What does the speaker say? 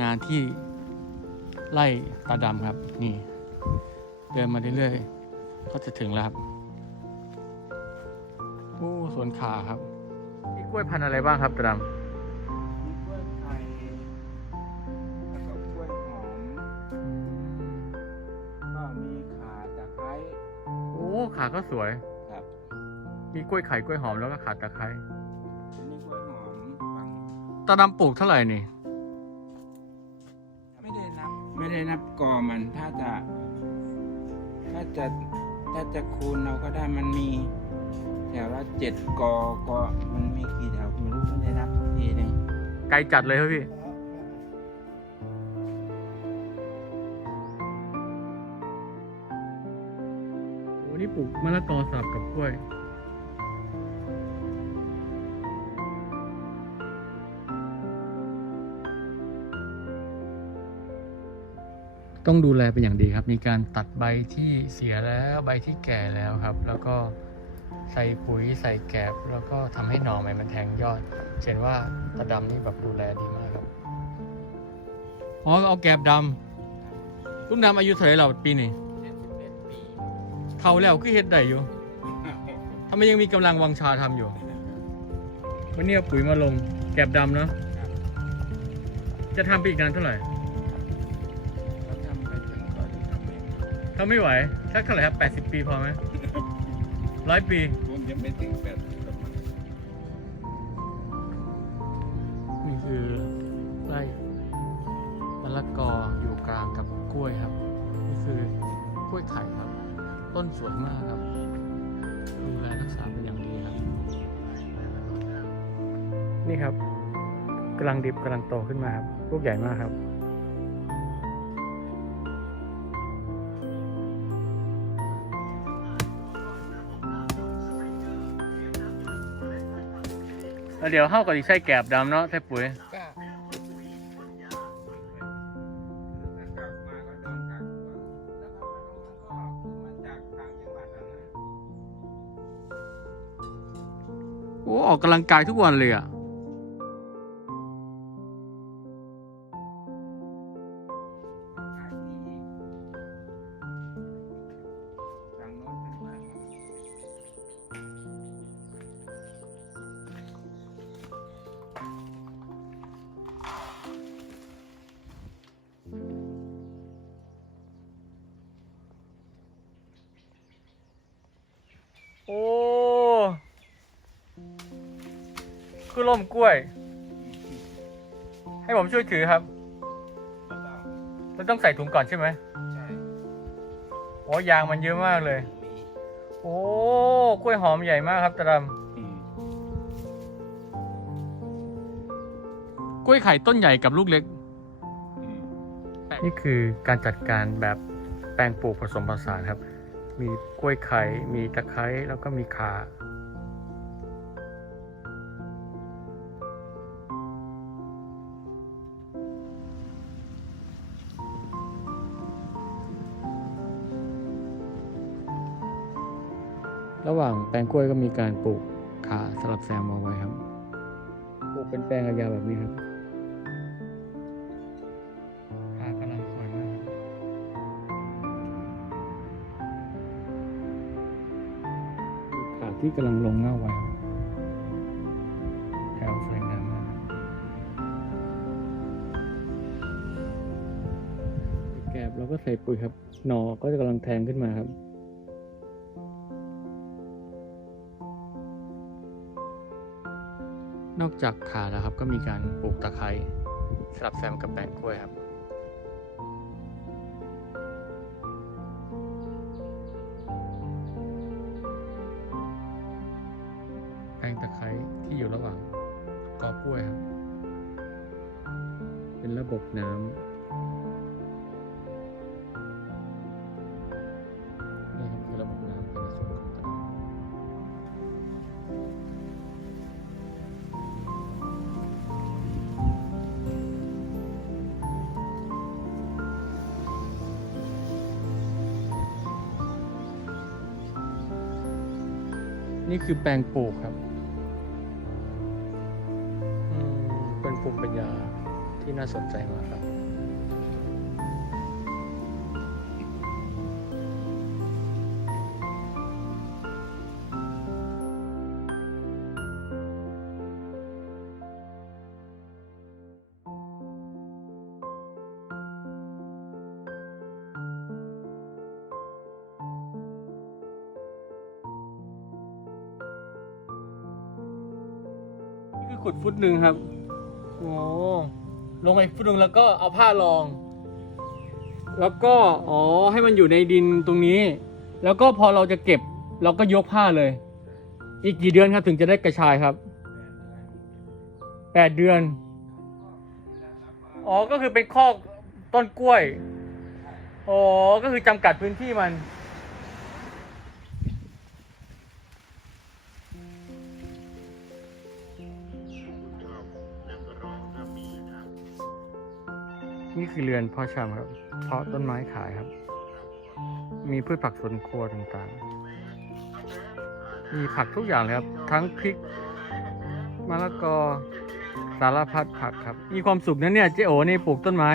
งานที่ไล่ตาดำครับ นี่ เดินมาเรื่อยๆ ก็จะถึงแล้วครับโอ้สวนขาครับ มีกล้วยพันธุ์อะไรบ้างครับตาดมีกล้วยไข่แล้วก็กล้วยหอมำก็มีขาตะไคร้โอ้ขาก็สวย ครับมีกล้วยไข่กล้วยหอมแล้วก็ขาตะไคร้อันนี้กล้วยหอมฝั่งตาดำปลูกเท่าไหร่นี่ไม่ ได้นับไม่ได้นับกอมันถ้าจะถ้าจะถ้าจะคูณเราก็ได้มันมีแถวละเจ็ดกอก็มันมีกี่แถวไม่รู้ไม่ได้นับทีหนึงไกลจัดเลยครับพี่โอ้นี่ปลูกมะละกอสับกับกล้วย ต้องดูแลเป็นอย่างดีครับ มีการตัดใบที่เสียแล้วใบที่แก่แล้วครับ แล้วก็ใส่ปุ๋ยใส่แกบแล้วก็ทำให้หน่อใหม่มันแทงยอดเห็นว่าตาดำนี่แบบดูแลดีมากครับอ๋อเอาแกบดำลุงดำอายุเท่าไหร่เราปีนี้เจ็ดสิบเอ็ดปีเท่าแล้วคือเฮ็ดได้อยู่ทำไมยังมีกำลังวังชาทำอยู่วันนี้เอาปุ๋ยมาลงแกบดำเนาะครับจะทำไปอีกนานเท่าไหร่ ถ้าไม่ไหวสักเท่าไหร่ครับแปดสิบปีพอไหมร้อยปีคงจะไม่ถึงแปดสิบหรอกมั้งนี่คือไร่มะละกออยู่กลางกับกล้วยครับ นี่คือกล้วยไข่ครับ ต้นสวยมากครับ ดูแลรักษาเป็นอย่างดีครับ นี่ครับกำลังดิบกำลังโตขึ้นมาครับลูกใหญ่มากครับ แล้วเดี๋ยวเข้ากับอีกใส่แกบดำเนาะใส่ปุ๋ยก็ถ้ากลับมาก็โดนกักตัวแล้วก็มันก็คือมาจากต่างจังหวัดอะนะโอ้ออกกำลังกายทุกวันเลยอะ คือล่มกล้วย ให้ผมช่วยถือครับแล้วก็แล้วต้องใส่ถุงก่อนใช่ไหมใช่โอ้ยางมันเยอะมากเลยมีโอ้กล้วยหอมใหญ่มากครับตาดอืมำกล้วยไข่ต้นใหญ่กับลูกเล็กอืมนี่คือการจัดการแบบแปลงปลูกผสมผสานครับ มีกล้วยไข่ มีตะไคร้แล้วก็มีขา ระหว่างแปลงกล้วยก็มีการปลูกขาสลับแซมเอาไว้ครับ ปลูกเป็นแปลงยาวๆแบบนี้ครับขากำลังสวยมากขาที่กำลังลงเง่าไว้ครับแถวสวยงามมากแกบเราก็ใส่ปุ๋ยครับ หนอก็จะกำลังแทงขึ้นมาครับ นอกจากขาแล้วครับก็มีการปลูกตะไคร้สลับแซมกับแปลงกล้วยครับ แปลงตะไคร้ที่อยู่ระหว่างกอกล้วยครับ เป็นระบบน้ำ นี่คือแปลงปลูกครับเป็นภูมิปัญญาที่น่าสนใจมากครับ ขุดฟุตหนึ่งครับ โอ้ลงไปฟุตหนึ่งแล้วก็เอาผ้ารอง แล้วก็อ๋อให้มันอยู่ในดินตรงนี้ แล้วก็พอเราจะเก็บ เราก็ยกผ้าเลย อีกกี่เดือนครับถึงจะได้กระชายครับแปดเดือน อ๋อก็คือเป็นข้อกต้นกล้วย อ๋อก็คือจำกัดพื้นที่มัน นี่คือเรือนเพ่อชำครับ เพาะต้นไม้ขายครับ มีพืชผักสวนครัวต่างๆ มีผักทุกอย่างเลยครับ ทั้งพริกมะละกอสารพัดผักครับ มีความสุขนะเนี่ยเจ๊โอนี่ปลูกต้นไม้